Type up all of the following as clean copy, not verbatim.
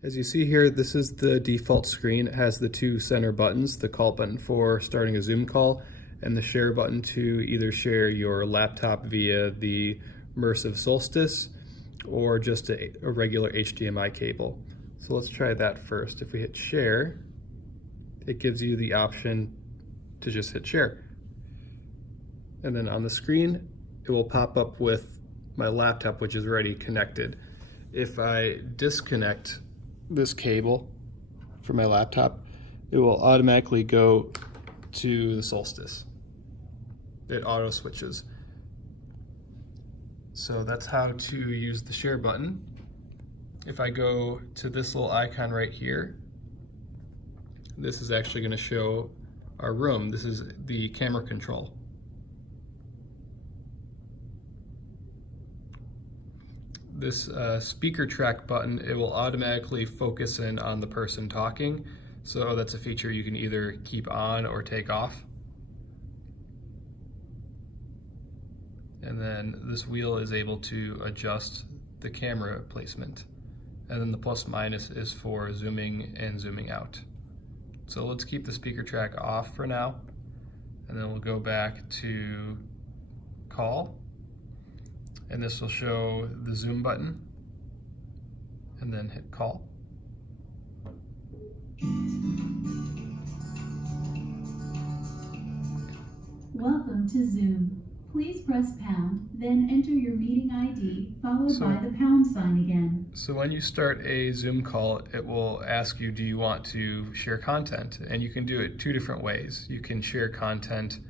As you see here, this is the default screen. It has the two center buttons, the call button for starting a Zoom call and the share button to either share your laptop via the Immersive Solstice or just a regular HDMI cable. So let's try that first. If we hit share, it gives you the option to just hit share. And then on the screen, it will pop up with my laptop, which is already connected. If I disconnect this cable from my laptop, it will automatically go to the Solstice. It auto switches. So that's how to use the share button. If I go to this little icon right here, this is actually going to show our room. This is the camera control. This speaker track button, it will automatically focus in on the person talking. So that's a feature you can either keep on or take off. And then this wheel is able to adjust the camera placement. And then the plus minus is for zooming and zooming out. So let's keep the speaker track off for now. And then we'll go back to call. And this will show the zoom button. And then hit call. Welcome to Zoom. Please press pound, then enter your meeting ID, followed by the pound sign again. So when you start a Zoom call, it will ask you, do you want to share content? And you can do it two different ways. You can share content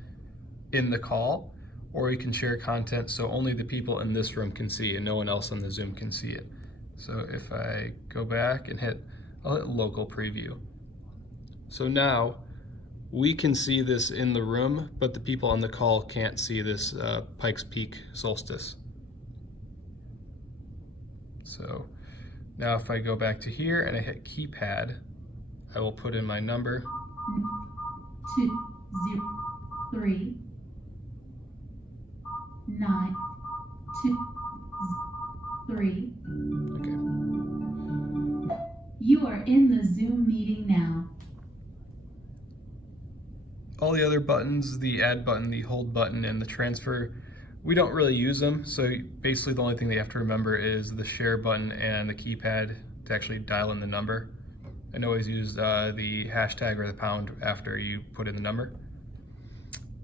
in the call, or you can share content so only the people in this room can see and no one else on the Zoom can see it. So if I go back and I'll hit local preview. So now we can see this in the room, but the people on the call can't see this Pikes Peak solstice. So now if I go back to here and I hit keypad, I will put in my number. 2 0 3 9 2 3. Okay. You are in the Zoom meeting now. All the other buttons, the add button, the hold button, and the transfer, we don't really use them. So basically the only thing they have to remember is the share button and the keypad to actually dial in the number. And always use the hashtag or the pound after you put in the number.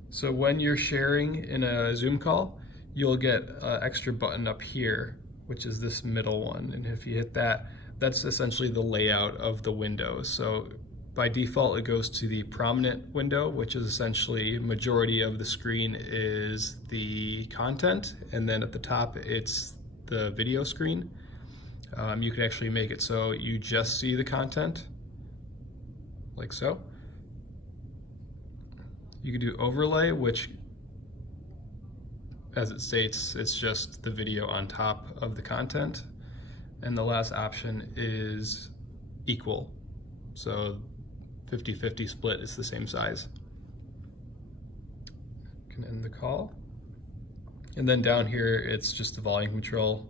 So when you're sharing in a Zoom call, you'll get an extra button up here, which is this middle one. And if you hit that, that's essentially the layout of the windows. So by default, it goes to the prominent window, which is essentially majority of the screen is the content. And then at the top, it's the video screen. You can actually make it so you just see the content, like so. You can do overlay, which, as it states, it's just the video on top of the content. And the last option is equal. So 50-50 split is the same size. Can end the call. And then down here, it's just the volume control,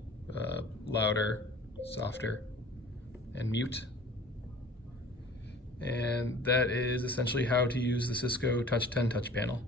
louder, softer, and mute. And that is essentially how to use the Cisco Touch 10 touch panel.